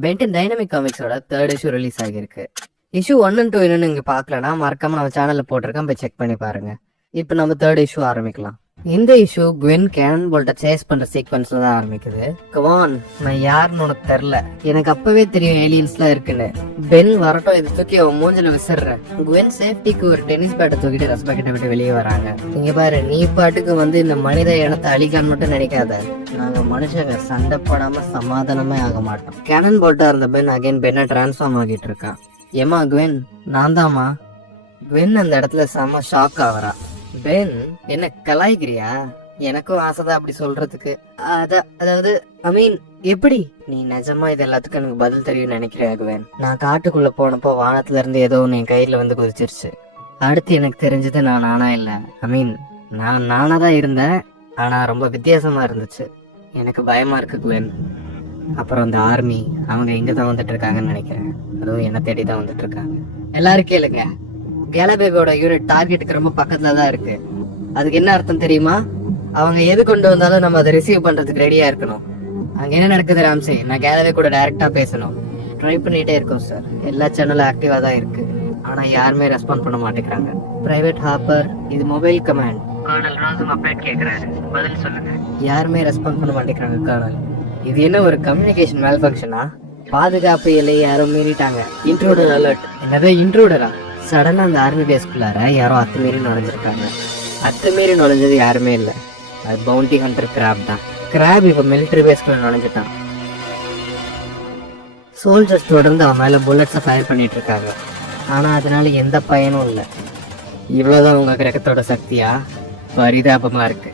Ben 10 dynamic காமிக்ஸோட 3rd issue release ஆகியிருக்கு. Issue 1 and 2 என்னன்னு நீங்க பார்க்கலனா மறக்காம நம்ம சேனல்ல போட்டிருக்கேன், போய் செக் பண்ணி பாருங்க. இப்போ நம்ம 3rd இஷ்யூ ஆரம்பிக்கலாம். இந்த இஷ்யூ குவென் கேனன் போல்ட்ட சேஸ் பண்ற சீக்வன்ஸ்ல தான் ஆரம்பிக்குது. கமான், நான் யாருன்னு உனக்கு தெரியல, எனக்கு அப்பவே தெரியும் ஏலியன்ஸ்லாம் இருக்குன்னு. பென் வரட்டும், இது தூக்கி அவன் மூஞ்சில விசிறேன். குவென் சேஃப்டிக்கு ஒரு டென்னிஸ் பேட்டை தூக்கிட்டு ரஸ் பக்கெட்டை விட்டு வெளியே வராங்க. இங்க பாரு, நீ பாட்டுக்கு வந்து இந்த மனித இனத்தை அழிக்கான்னு மட்டும் நினைக்காத. நாங்க மனுஷங்க சண்டை போடாம சமாதானமே ஆக மாட்டோம். கேனன் போல்ட்டா இருந்த பென் அகைன் பென்னை டிரான்ஸ்ஃபார்ம் ஆகிட்டு இருக்கான். ஏமா குவென், நான் தாமா. குவென் அந்த இடத்துல செம்ம ஷாக் ஆகுறா. பென், என்ன கலாய்க்கிறியா? எனக்கும் ஆசைதான் அப்படி சொல்றதுக்கு. அதாவது ஐ மீன், எப்படி நீ நிஜமா இது எல்லாத்துக்கும் எனக்கு பதில் தெரியும் நினைக்கிறியா குவென்? நான் காட்டுக்குள்ள போனப்போ வானத்துல இருந்து ஏதோ ஒன்று என் கையில வந்து குதிச்சிருச்சு. அடுத்து எனக்கு தெரிஞ்சது நான் நானா இல்ல. ஐ மீன், நான் நானா தான் இருந்தேன், ஆனா ரொம்ப வித்தியாசமா இருந்துச்சு. எனக்கு பயமா இருக்கு குவென். அப்புறம் அந்த ஆர்மி, அவங்க இங்க தான் வந்துட்டு இருக்காங்கன்னு நினைக்கிறேன். அதுவும் என்ன தேடி தான் வந்துட்டு இருக்காங்க. எல்லாரும் கேளுங்க, கேலபேகோட யூனிட் டார்கெட்டுக்கு ரொம்ப பக்கத்துல தான் இருக்கு. அதுக்கு என்ன அர்த்தம் தெரியுமா? அவங்க எது கொண்டு வந்தாலும் நம்ம அதை ரிசீவ் பண்றதுக்கு ரெடியா இருக்கணும். அங்க என்ன நடக்குது ராம்சே? நான் கேலவே கூட டைரக்டா பேசணும். ட்ரை பண்ணிட்டே இருக்கோம் சார், எல்லா சேனலும் ஆக்டிவா தான் இருக்கு, ஆனா யாருமே ரெஸ்பாண்ட் பண்ண மாட்டேங்கிறாங்க. பிரைவேட் ஹாப்பர், இது மொபைல் கமாண்ட். கர்னல் ராசும் அப்டேட் கேக்குறாரு, பதில் சொல்லுங்க. யாருமே ரெஸ்பாண்ட் பண்ண மாட்டேங்கிறாங்க கர்னல். இது என்ன ஒரு கம்யூனிகேஷன் மேல் ஃபங்க்ஷனா? பாதுகாப்பு எல்லையை யாரோ மீறிட்டாங்க. Intruder alert. என்னது இன்ட்ரூடரா? சடனா அந்த ஆர்மி பேஸ்குள்ளார யாரோ அத்துமீறி நுழைஞ்சிருக்காங்க. அத்துமீறி நுழைஞ்சது யாருமே இல்லை, அது பவுண்டி ஹண்டர் கிராப் தான். கிராப் இப்ப மிலிட்டரி பேஸ்குள்ள நுழைஞ்சிட்டான். சோல்ஜர்ஸ் தொடர்ந்து அவன் மேல புல்லட்ஸை ஃபயர் பண்ணிட்டு இருக்காங்க, ஆனா அதனால எந்த பயனும் இல்லை. இவ்வளவுதான் உங்க கிரகத்தோட சக்தியா? பரிதாபமா இருக்கு.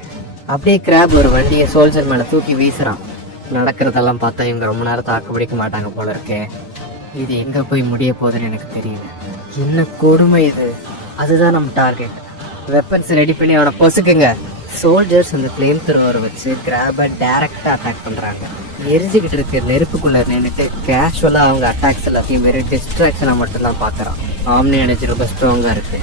அப்படியே கிராப் ஒரு வண்டியை சோல்ஜர் மேல தூக்கி வீசுறான். நடக்கிறதெல்லாம் பார்த்தா இவங்க ரொம்ப நேரம் தாக்கு பிடிக்க மாட்டாங்க போல இருக்கே. இது எங்க போய் முடிய போகுதுன்னு எனக்கு தெரியல. என்ன கொடுமை இது! அதுதான் நம்ம டார்கெட். வெப்பன்ஸ் ரெடி பண்ணி அவனை பொசுக்குங்க. சோல்ஜர்ஸ் அந்த பிளேன் த்ரோவரை வச்சு கிராபை டைரக்டா அட்டாக் பண்றாங்க. எரிஞ்சுக்கிட்டு இருக்க நெருப்புக்குள்ள நின்றுட்டு கேஷுவலா அவங்க அட்டாக்ஸ் எல்லாத்தையும் வெறும் டிஸ்ட்ராக்ஷனா மட்டும் தான் பாக்குறான். ஆம்னி எனர்ஜி ரொம்ப ஸ்ட்ராங்கா இருக்கு.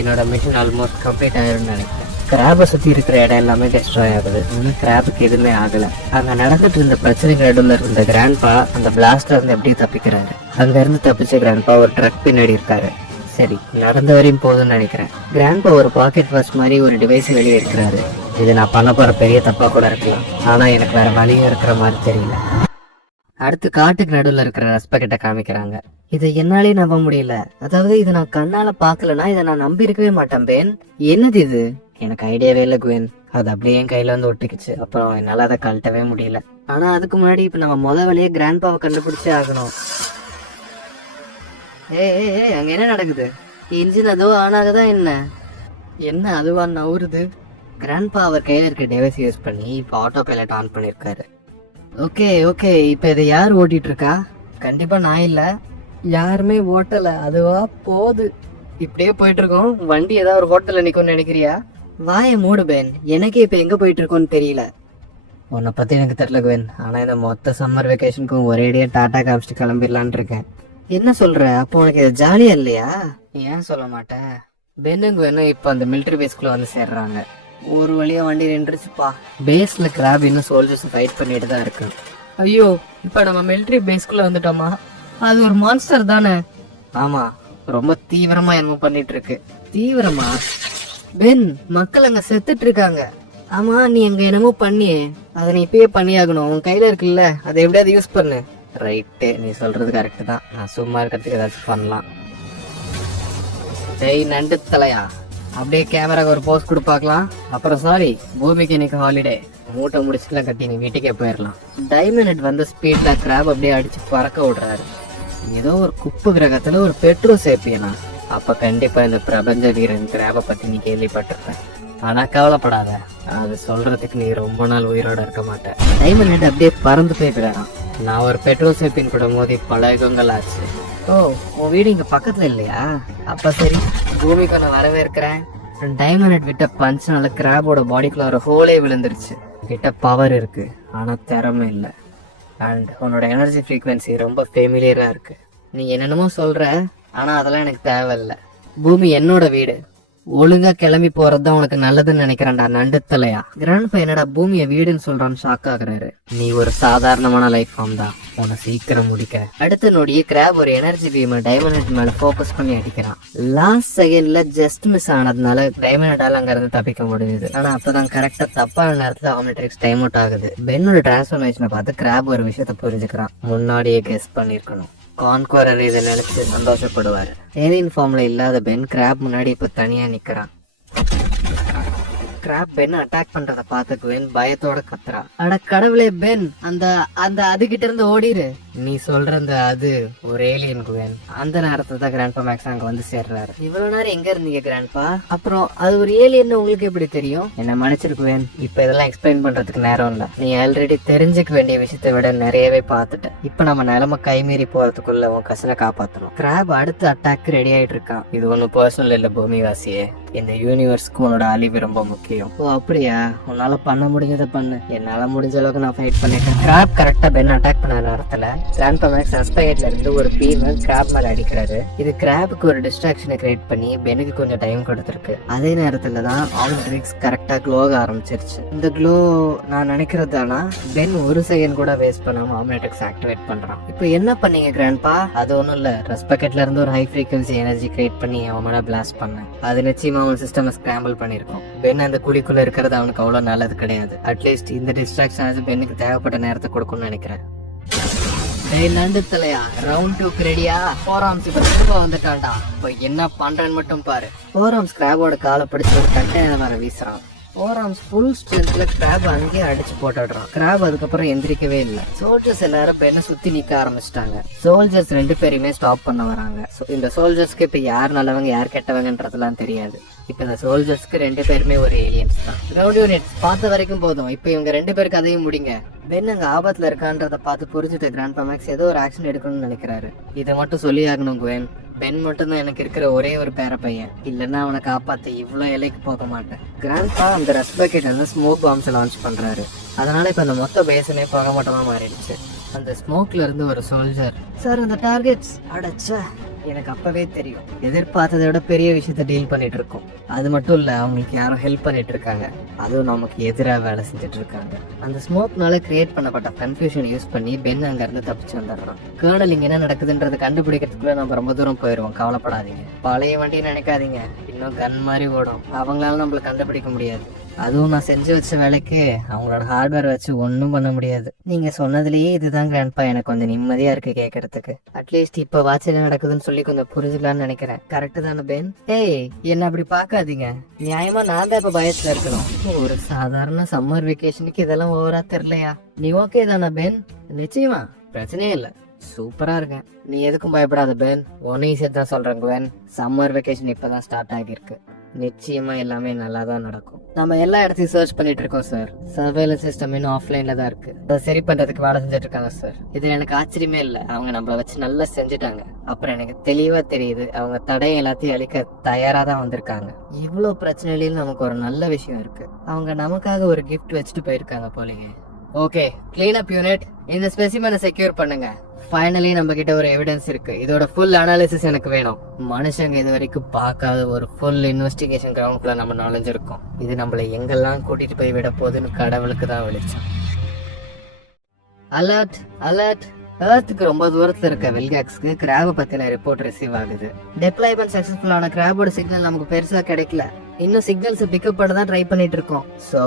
என்னோட மிஷன் ஆல்மோஸ்ட் கம்ப்ளீட் ஆயிரும்னு நினைக்கிறேன். கிராபை சுத்தி இருக்கிற இடம் எல்லாமே டிஸ்ட்ராய் ஆகுது, கிராபுக்கு எதுவுமே ஆகல. அங்க நடந்துட்டு இருந்த பிரச்சனைக்கு நடுவில் இருந்த கிராண்ட்பா அந்த பிளாஸ்ட்ல இருந்து எப்படி தப்பிக்கிறாரு. அங்க இருந்து தப்பிச்ச கிராண்ட்பா ஒரு ட்ரக் பின்னாடி இருக்காரு. சரி, நடந்த வரையும் போதும்னு நினைக்கிறேன். கிராண்ட்பா ஒரு பாக்கெட் வாட்ச் மாதிரி ஒரு டிவைஸ் வெளியே இருக்கிறாரு. இது நான் பண்ண போற பெரிய தப்பா கூட இருக்கலாம், ஆனா எனக்கு வேற வழியும் இருக்கிற மாதிரி தெரியல. அடுத்து காட்டுக்கு நடுவில் இருக்கிற ரெஸ்பெக்ட காமிக்கிறாங்க. இதை என்னாலே நம்ப முடியல. அதாவது இதை நான் கண்ணால பாக்கலன்னா இதை நான் நம்பி இருக்கவே மாட்டேன். பென், என்னது இது? எனக்கு ஐடியாவே இல்லை குவென். அது அப்படியே என் கையில வந்து ஒட்டிக்குச்சு. அப்புறம் என்னால அதை கழட்டவே முடியல. ஆனா அதுக்கு முன்னாடி இப்ப நம்ம வழியே கிராண்ட்பாவை கண்டுபிடிச்சே ஆகணும். ஏய், அங்க என்ன நடக்குது? இன்ஜின் அதுவோ ஆன் ஆகுதா என்ன? என்ன அதுவா நவுறுது? கிராண்ட்பா அவர் கையில இருக்க டிவைஸ் யூஸ் பண்ணி இப்ப ஆட்டோ பைலட் ஆன் பண்ணிருக்காரு. ஓகே, இப்ப இதை யார் ஓட்டிட்டு இருக்கா? கண்டிப்பா நான் இல்ல, யாருமே ஓட்டல, அதுவா போகுது. இப்படியே போயிட்டு இருக்கோம். வண்டி ஏதாவது ஒரு ஹோட்டல்ல நிக்கும்னு நினைக்கிறியா? வாய மூடு பென், எனக்கு இப்ப எங்க போயிட்டு இருக்கோன்னு தெரியல. உன்னை பத்தி எனக்கு தெரியல குவென், ஆனா இந்த மொத்த சம்மர் வெக்கேஷனுக்கும் ஒரேடியா டாடா காமிச்சிட்டு கிளம்பிடலான் இருக்கேன். என்ன சொல்ற? அப்போ உனக்கு இது ஜாலியா இல்லையா? ஏன் சொல்ல மாட்டேன்? பென்னுங்க வேணும் இப்ப அந்த மிலிட்டரி பேஸ்குள்ள வந்து சேர்றாங்க. ஒரு வழியா வண்டி நின்றுச்சுப்பா. பேஸ்ல கிராப் இன்னும் சோல்ஜர்ஸ் ஃபைட் பண்ணிட்டு தான் இருக்கு. ஐயோ, இப்ப நம்ம மிலிட்டரி பேஸ்குள்ள வந்துட்டோமா? அது ஒரு மான்ஸ்டர் தானே? ஆமா, ரொம்ப தீவிரமா என்னமோ பண்ணிட்டு இருக்கு. தீவிரமா? பென், மக்கள் அங்க செத்துட்டு இருக்காங்க. ஆமா, நீ அங்க என்னமோ பண்ணியே, அதை நீ இப்பயே பண்ணியாகணும். உன் கையில இருக்குல்ல, அதை எப்படியாவது யூஸ் பண்ணு. ரைட்டு, நீ சொல்றது கரெக்ட் தான். நான் சும்மா இருக்கிறதுக்கு ஏதாச்சும் பண்ணலாம். டேய் நண்டு தலையா, அப்படியே கேமராக்கு ஒரு போஸ்ட் கொடு பார்க்கலாம். அப்புறம் சாரி, பூமிக்கு இன்னைக்கு ஹாலிடே. மூட்டை முடிச்சுலாம் கட்டி நீ வீட்டுக்கே போயிடலாம். டைமண்ட் வந்த ஸ்பீட்ல கிராப் அப்படியே அடிச்சு பறக்க விடுறாரு. ஏதோ ஒரு குப்பு கிரகத்துல ஒரு பெட்ரோ சேப்பியனா? அப்ப கண்டிப்பா இந்த பிரபஞ்ச வீரன் கிராப பத்தி நீ கேள்விப்பட்டிருப்பேன். ஆனா கவலைப்படாத, அது சொல்றதுக்கு நீ ரொம்ப நாள் உயிரோட இருக்க மாட்டேன். டைமண்ட் அப்படியே பறந்து போய் விடறான். நான் ஒரு பெட்ரோ சேப்பியன் கூட மோதி பல யுகங்கள் ஆச்சு. ஓ, உன் வீடு இங்க பக்கத்துல இல்லையா? அப்ப சரி, பூமிக்கு நான் வரவேற்கிறேன். டைமண்ட் விட்ட பஞ்ச்னால கிராபோட பாடிக்குள்ள ஒரு ஹோலே விழுந்துருச்சு. கிட்ட பவர் இருக்கு, ஆனா திறமை இல்லை. அண்ட் உன்னோட எனர்ஜி ஃப்ரீக்வன்சி ரொம்ப ஃபெமிலியரா இருக்கு. நீ என்னென்னமோ சொல்ற, ஆனா அதெல்லாம் எனக்கு தேவையில்லை. பூமி என்னோட வீடு. ஒழுங்கா கிளம்பி போறதுதான் உனக்கு நல்லதுன்னு நினைக்கிறேன்டா நண்டு தலையா. கிராண்ட்பா என்னடா பூமியை வீடுன்னு சொல்றான்னு ஷாக் ஆகுறாரு. நீ ஒரு சாதாரணமான லைஃப் ஃபார்ம் தான், உன்னை சீக்கிரம் முடிக்க. அடுத்த நொடியே கிராப் ஒரு எனர்ஜி பீம் டைமண்ட் ஹெட் மேல போக்கஸ் பண்ணி அடிக்கிறான். லாஸ்ட் செகண்ட்ல ஜஸ்ட் மிஸ் ஆனதுனால டைமண்ட் ஹெட்டால அங்க இருந்து தப்பிக்க முடியுது. ஆனா அப்பதான் கரெக்டா தப்பான நேரத்துல ஆம்னிட்ரிக்ஸ் டைம் அவுட் ஆகுது. பென்னோட டிரான்ஸ்ஃபர்மேஷனை பார்த்து கிராப் ஒரு விஷயத்த புரிஞ்சுக்கிறான். முன்னாடியே கெஸ் பண்ணிருக்கணும். கான்குவரர் இதை நினைச்சு சந்தோஷப்படுவாரு. ஏலியன் ஃபார்ம்ல இல்லாத பென் கிராப் முன்னாடி இப்ப தனியா நிக்கிறான். கிராப் பென் அட்டாக் பண்றத பார்த்து குவென் பயத்தோட கத்துறா. அட கடவுளே பென், அந்த அந்த அதுகிட்ட இருந்து ஓடிரு. நீ சொல்ற அந்த அது ஒரு ஏலியன் குவென். அந்த நேரத்துல தான் கிராண்ட்பா மேக்ஸ் அங்க வந்து சேர்றாரு. இவ்வளவு நேரம் எங்க இருந்தீங்க கிராண்ட்பா? அப்புறம் அது ஒரு ஏலியன் உங்களுக்கு எப்படி தெரியும்? என்ன மன்னிச்சிருக்குவேன், இப்ப இதெல்லாம் எக்ஸ்பிளைன் பண்றதுக்கு நேரம் இல்ல. நீ ஆல்ரெடி தெரிஞ்சுக்க வேண்டிய விஷயத்தை விட நிறையவே பார்த்துட்ட. இப்ப நம்ம நிலைமை கைமீறி போறதுக்குள்ள உன் கசனை காப்பாத்தணும். கிராப் அடுத்த அட்டாக் ரெடி ஆயிட்டு இருக்கான். இது ஒன்னும் பர்சனல் இல்ல பூமிவாசியே, இந்த யூனிவர்ஸ்க்கு உன்னோட அழிவு ரொம்ப முக்கியம். ஓ அப்படியா? உன்னால பண்ண முடிஞ்சதை பண்ணு, என்னால முடிஞ்ச அளவுக்கு நான் ஃபைட் பண்ணிட்டேன். கிராப் கரெக்டா பென் அட்டாக் பண்ண நேரத்துல கிராண்ட்பா மேக்ஸ் அஸ்பைட்ல இருந்து ஒரு பீம் கிராப் மேல அடிக்கிறாரு. இது கிராப்புக்கு ஒரு டிஸ்ட்ராக்ஷனை கிரியேட் பண்ணி பெனுக்கு கொஞ்சம் டைம் கொடுத்துருக்கு. அதே நேரத்துல தான் ஆம்னிட்ரிக்ஸ் கரெக்டா க்ளோக ஆரம்பிச்சிருச்சு. இந்த க்ளோ நான் நினைக்கிறது தானா, பென் ஒரு செகண்ட் கூட வேஸ்ட் பண்ணாம ஆம்னிட்ரிக்ஸ் ஆக்டிவேட் பண்றான். இப்போ என்ன பண்ணீங்க கிராண்ட்பா? அது ஒண்ணும் இல்ல, ரெஸ்பெக்ட்ல இருந்து ஒரு ஹை ஃப்ரீக்வன்சி எனர்ஜி கிரியேட் பண்ணி அவன் மேல பிளாஸ்ட் பண்ணேன். அது நிச்சயமா அவன் சிஸ்டம் ஸ்கிராம்பிள் பண்ணிருக்கோம். பென் அந்த குழிக்குள்ள இருக்கிறது அவனுக்கு அவ்வளவு நல்லது கிடையாது. அட்லீஸ்ட் இந்த டிஸ்ட்ராக்ஷன் பென்னுக்கு தேவைப்பட்ட நேரத்தை கொடுக்கும்னு நினைக்கிறேன். நண்டு தலையா, ரவுண்ட் 2க்கு ரெடியா? ஃபோராம்ஸ் இப்ப திரும்ப வந்துட்டான்டா. இப்போ என்ன பண்றேன்னு மட்டும் பாரு. ஃபோராம்ஸ் கிராபோட காலை பிடிச்சி ஒரு கட்டையில வர வீசுறான். ஃபோராம்ஸ் ஃபுல் ஸ்ட்ரென்த்ல கிராப் அங்கேயே அடிச்சு போட்டுடுறான். கிராப் அதுக்கப்புறம் எந்திரிக்கவே இல்லை. சோல்ஜர்ஸ் எல்லாரும் பெண்ணை சுத்தி நிக்க ஆரம்பிச்சிட்டாங்க. சோல்ஜர்ஸ் 2 பேரையுமே ஸ்டாப் பண்ண வராங்க. இந்த சோல்ஜர்ஸ்க்கு இப்ப யார் நல்லவங்க யார் கெட்டவங்கன்றதுலாம் தெரியாது. இப்ப இந்த சோல்ஜர்ஸ்க்கு 2 பேருமே ஒரு ஏலியன்ஸ் தான். கிரவுண்ட் யூனிட்ஸ் பார்த்த வரைக்கும் போதும். இப்ப இவங்க 2 பேருக்கு அதையும் முடிங்க. பென் அங்க ஆபத்துல இருக்கான்றத பார்த்து புரிஞ்சுட்டு கிராண்ட்பா மேக்ஸ் ஏதோ ஒரு ஆக்ஷன் எடுக்கணும்னு நினைக்கிறாரு. இதை மட்டும் சொல்லி ஆகணும் குவென், பென் மட்டும் தான் எனக்கு இருக்கிற ஒரே ஒரு பேர பையன். இல்லன்னா அவனை காப்பாத்த இவ்வளவு இலைக்கு போக மாட்டேன். கிராண்ட்பா அந்த ரெஸ்பெக்ட் வந்து ஸ்மோக் பாம்ஸ் லான்ச் பண்றாரு. அதனால இப்ப அந்த மொத்த பேசனே போக மாட்டமா மாறிடுச்சு. அந்த ஸ்மோக்ல இருந்து ஒரு சோல்ஜர், சார் அந்த டார்கெட்ஸ் அடச்ச எனக்கு அப்பவே தெரியும். எதிர்பார்த்ததை விட பெரிய விஷயத்த டீல் பண்ணிட்டு இருக்கோம். அது மட்டும் இல்ல, அவங்களுக்கு யாரும் ஹெல்ப் பண்ணிட்டு இருக்காங்க. அதுவும் நமக்கு எதிராக வேலை செஞ்சுட்டு இருக்காங்க. அந்த ஸ்மோக்னால கிரியேட் பண்ணப்பட்ட கன்ஃபியூஷன் யூஸ் பண்ணி பென் அங்க இருந்து தப்பிச்சு வந்துடுறான். கர்னல் இங்க என்ன நடக்குதுன்றது கண்டுபிடிக்கிறதுக்குள்ள நம்ம ரொம்ப தூரம் போயிடுவோம். கவலைப்படாதீங்க. பழைய வண்டியை நினைக்காதீங்க, இன்னும் கன் மாதிரி ஓடும். அவங்களால நம்மள கண்டுபிடிக்க முடியாது. அதுவும் நான் செஞ்சு வச்ச வேலைக்கு அவங்களோட ஹார்ட்வேர் வச்சு ஒன்னும் பண்ண முடியாது. நீங்க சொன்னதுலயே இதுதான் கிராண்ட்பா எனக்கு கொஞ்சம் நிம்மதியா இருக்கு கேட்கறதுக்கு. அட்லீஸ்ட் இப்ப வாட்ச் என்ன நடக்குதுன்னு சொல்லி கொஞ்சம் புரிஞ்சுக்கலாம்னு நினைக்கிறேன். கரெக்ட் தானே பென்? ஏய், என்ன அப்படி பாக்காதீங்க. நியாயமா நான் தான் இப்ப பயத்துல இருக்கணும். ஒரு சாதாரண சம்மர் வெக்கேஷனுக்கு இதெல்லாம் ஓவரா தெரியலையா? நீ ஓகே தானே பென்? நிச்சயமா பிரச்சனையே இல்ல, சூப்பரா இருக்கேன். நீ எதுக்கும் பயப்படாத பென், ஒன்னையும் சேர்த்து தான் சொல்றேன் குவென். சம்மர் வெக்கேஷன் இப்பதான் ஸ்டார்ட் ஆகிருக்கு. நிச்சயமா எல்லாமே நல்லா தான் நடக்கும். நம்ம எல்லா இடத்தையும் சர்ச் பண்ணிட்டு இருக்கோம் சார். சர்வேலன்ஸ் சிஸ்டம் இன்னும் ஆஃப்லைன்ல தான் இருக்கு. அதை சரி பண்றதுக்கு வேலை செஞ்சுட்டு இருக்காங்க சார். இது எனக்கு ஆச்சரியமே இல்லை. அவங்க நம்மள வச்சு நல்லா செஞ்சுட்டாங்க. அப்புறம் எனக்கு தெளிவா தெரியுது அவங்க தடையை எல்லாத்தையும் அழிக்க தயாரா தான் வந்திருக்காங்க. இவ்வளவு பிரச்சனையிலும் நமக்கு ஒரு நல்ல விஷயம் இருக்கு. அவங்க நமக்காக ஒரு கிஃப்ட் வச்சுட்டு போயிருக்காங்க போலீங்க. ஓகே, கிளீன் அப் யூனிட், இந்த ஸ்பெசிமனை செக்யூர் பண்ணுங்க. ஃபைனலி நம்ம கிட்ட ஒரு எவிடன்ஸ் இருக்கு. இதோட ஃபுல் அனாலிசிஸ் எனக்கு வேணும். மனுஷங்க இது வரைக்கும் பார்க்காத ஒரு ஃபுல் இன்வெஸ்டிகேஷன் கிரவுண்ட்ல நம்ம நுழைஞ்சிருக்கோம். இது நம்மள எங்கெல்லாம் கூட்டிட்டு போய் விட போகுதுன்னு கடவுளுக்கு தான் வெளிச்சம். Alert alert! எர்த்துக்கு ரொம்ப தூரத்துல இருக்க வில்காக்ஸ்க்கு கிராப பத்தின ரிப்போர்ட் ரிசீவ் ஆகுது. டெப்ளாய்மெண்ட் சக்சஸ்ஃபுல்லான கிராபோட சிக்னல் நமக்கு பெருசா கிடைக்கல. இன்னும் சிக்னல்ஸ் பிக்கப் பண்ண தான் ட்ரை பண்ணிட்டு இருக்கோம். சோ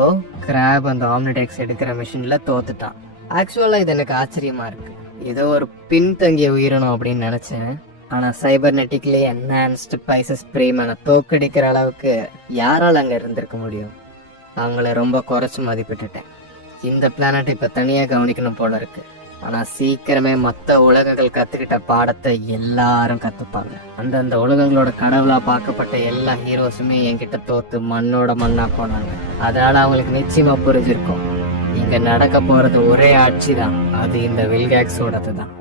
கிராப் அந்த ஆம்னிடெக்ஸ் எடுக்கிற மிஷின்ல தோத்துட்டான். ஆக்சுவலா இது எனக்கு ஆச்சரியமா இருக்கு. ஏதோ ஒரு பின்தங்கிய உயிரினம் அப்படின்னு நினைச்சேன். ஆனா சைபர்நெட்டிக்லி என்ஹான்ஸ்டு பைசஸ் பிரீமனை தோக்கடிக்கிற அளவுக்கு யாரால அங்க இருந்திருக்க முடியும்? அவங்கள ரொம்ப குறைச்சு மதிப்பிட்டுட்டேன். இந்த பிளானட் இப்ப தனியா கவனிக்கணும் போல இருக்கு. ஆனா சீக்கிரமே மத்த உலகங்கள் கத்துக்கிட்ட பாடத்தை எல்லாரும் கத்துப்பாங்க. அந்தந்த உலகங்களோட கடவுளா பார்க்கப்பட்ட எல்லா ஹீரோஸுமே என்கிட்ட தோத்து மண்ணோட மண்ணா போனாங்க. அதனால அவங்களுக்கு நிச்சயமா புரிஞ்சிருக்கும், இங்க நடக்க போறது ஒரே ஆட்சி தான். அது இந்த வில்காக்ஸோடது தான்.